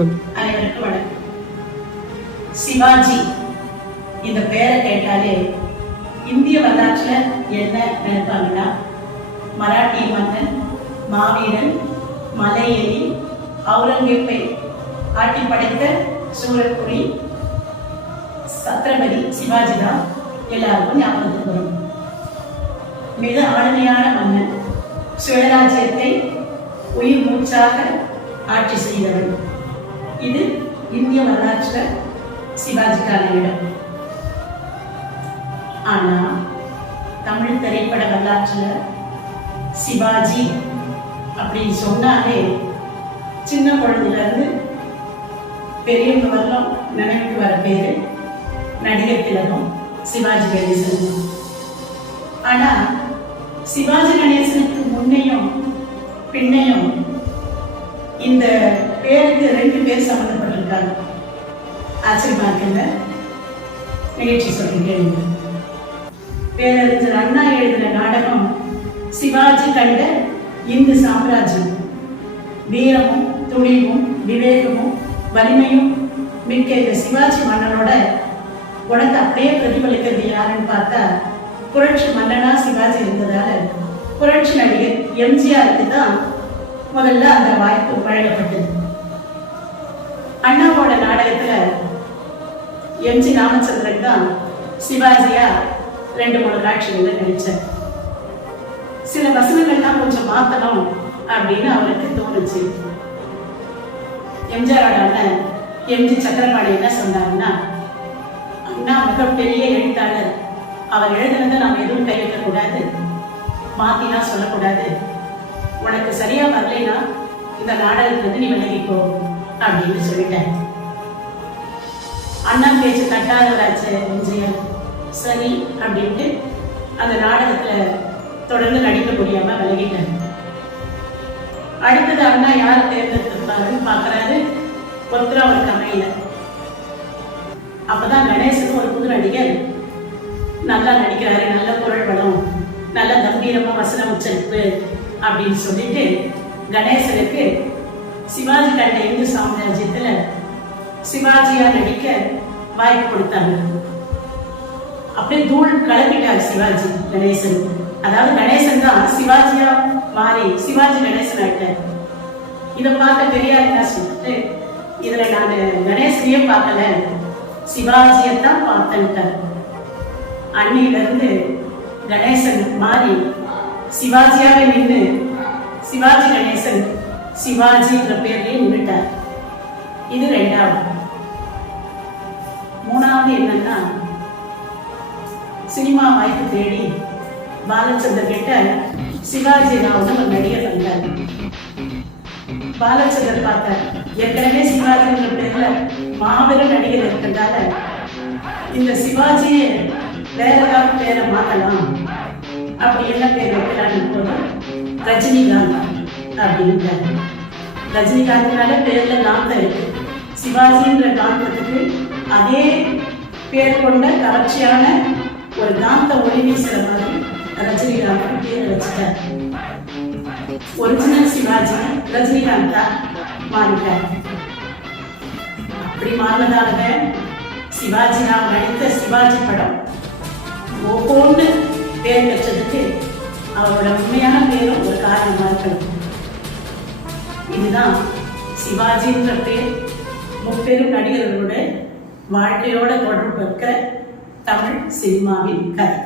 அனைவருக்கும் வணக்கம். சிவாஜி இந்த பெயரை கேட்டாலே இந்திய வரலாற்றுல என்ன நினைப்பாங்கன்னா, மராட்டிய மன்னன், மாவீரன், மலையேறி அவுரங்கசீப்பை ஆட்டி படைத்த சூரக்குடி சத்ரபதி சிவாஜி தான் எல்லாருக்கும் ஞாபகத்துக்கு வரும். மிக ஆளுமையான மன்னன், சுயராஜ்யத்தை உயிர் மூச்சாக ஆட்சி செய்தவர். இது இந்திய வரலாற்றில் சிவாஜிக்கான இடம். ஆனா தமிழ் திரைப்பட வரலாற்றில் சிவாஜி அப்படின்னு சொன்னாலே சின்ன குழந்தையில இருந்து பெரியவங்க வரலாம் நினைவுக்கு வர பேரு நடிகர் திலகம், சிவாஜி கணேசன். ஆனா சிவாஜி கணேசனுக்கு முன்னையும் பின்னையும் இந்த பேருக்கு 2 பேர் சம்பந்தப்பட்டிருக்காங்க. ஆச்சரியமா இருக்குங்க. நிகழ்ச்சி சொல்றீங்க. பேரறிஞர் அண்ணா எழுதின நாடகம் சிவாஜி கண்ட இந்து சாம்ராஜ்யம். வீரமும் துணிவும் விவேகமும் வலிமையும் மிக்க இந்த சிவாஜி மன்னனோட உனக்கு அப்படியே பிரதிபலிக்கிறது யாருன்னு பார்த்தா, புரட்சி மன்னனா சிவாஜி இருந்ததால புரட்சி நடிகர் எம்ஜிஆருக்கு தான் முதல்ல அந்த வாய்ப்பு வழங்கப்பட்டது. அண்ணாவோட நாடகத்துல எம்ஜி ராமச்சந்திரன் தான் சிவாஜியா 2-3 காட்சிகள்ல நடிச்சார். சில வசனங்கள்லாம் கொஞ்சம் மாத்தணும் அப்படின்னு அவருக்கு தோணுச்சு. எம்ஜிஆரோட அண்ணன் எம்ஜி சக்கரபாணி என்ன சொன்னாருன்னா, அண்ணா மிகப்பெரிய எழுத்தாளர், அவர் எழுதுனதை நம்ம எதுவும் கைவிட்ட கூடாது, மாத்தினா சொல்லக்கூடாது, உனக்கு சரியா வரலைன்னா இந்த நாடகத்துக்கு நீ விலகிக்கோ அப்படின்னு சொல்லிட்டேன். அண்ணா பேச்சு தட்டாதவராச்சு எம்ஜிஆர். சரி அப்படின்ட்டு அந்த நாடகத்துல தொடர்ந்து நடிக்க முடியாம விலகிட்டார். அடுத்தது அண்ணா யாரை தேர்ந்தெடுத்திருப்பாருன்னு பாக்குறாரு. ஒருத்தர் அவருக்கு அமையல. அப்பதான் கணேசன் ஒரு புது நடிகர், நல்லா நடிக்கிறாரு, நல்ல குரல் வளம், நல்ல கம்பீரமா வசன உச்சரிப்பு அப்படின்னு சொல்லிட்டு கணேசனுக்கு சிவாஜி கண்ட இந்து சாம்ராஜ்யத்துல சிவாஜியா நடிக்க வாய்ப்பு கொடுத்தாங்க. அப்படியே தூள் கிளப்பிட்டார் சிவாஜி கணேசன். அதாவது கணேசன் தான் சிவாஜியா மாறி சிவாஜி கணேசன் ஆயிட்டார். இதை பார்த்த பெரியார் என்ன சொல்லிட்டு, இதுல நாங்க கணேசனையே பார்க்கல, சிவாஜியத்தான் பார்த்தேன்ட்டார். அன்னில இருந்து கணேசன் மாறி சிவாஜியாக நின்று சிவாஜி கணேசன் சிவாஜின்ற பேர்லயே நின்றுட்டார். இது 2வது. 3வது என்னன்னா, சினிமா வாய்ப்பு தேடி பாலச்சந்தர் கிட்ட சிவாஜி ராவ் ஒரு நடிகர் வந்தார். பாலச்சந்தர் பார்த்தார், ஏற்கனவே சிவாஜின்ற பேர்ல மாபெரும் நடிகர் இருக்கிறதால இந்த சிவாஜியை வேற ஏதாவது பேரை மாத்தலாம், அப்படி என்ன பேர் வைக்கலான்னு போது ரஜினிகாந்த் அப்படின்னு. ரஜினிகாந்த்னால பேர்ல காந்தம் இருக்கு. சிவாஜின்ற காந்தத்துக்கு அதே பேர் கொண்ட கவர்ச்சியான ஒரு காந்த ஒளி வீசுற மாதிரி ரஜினிகாந்த் பேர் வச்சுட்டார். ஒரிஜினல் சிவாஜி ரஜினிகாந்தா மாறிட்டார். அப்படி மாறினதால சிவாஜி ராவ் நடித்த சிவாஜி படம் ஒவ்வொன்று பேர் பெற்றதுக்கு அவரோட உண்மையான பேரும் ஒரு காரணமா இருக்கணும். இதுதான் சிவாஜின்ற பேர் முப்பெரும் நடிகர்களோட வாழ்க்கையோட தொடர்பு இருக்கிற தமிழ் சினிமாவின் கதை.